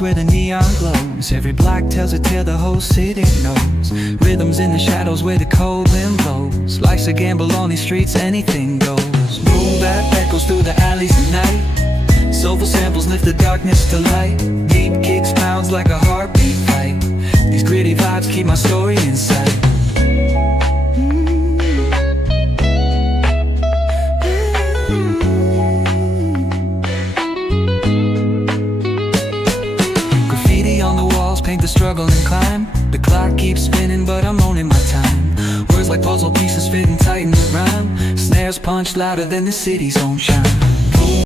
streets where the neon glows. Every block tells a tale the whole city knows. Rhythms in the shadows where the cold wind blows. Life's a gamble on these streets, anything goes. Boom bap echoes through the alleys at night. Soulful samples lift the darkness to light. Deep kicks pounds like a heartbeat fight. These gritty vibes keep my story in sight. Paint the struggle and climb. The clock keeps spinning but I'm owning my time. Words like puzzle pieces fitting tight in the rhyme. Snares punch louder than the city's own chime.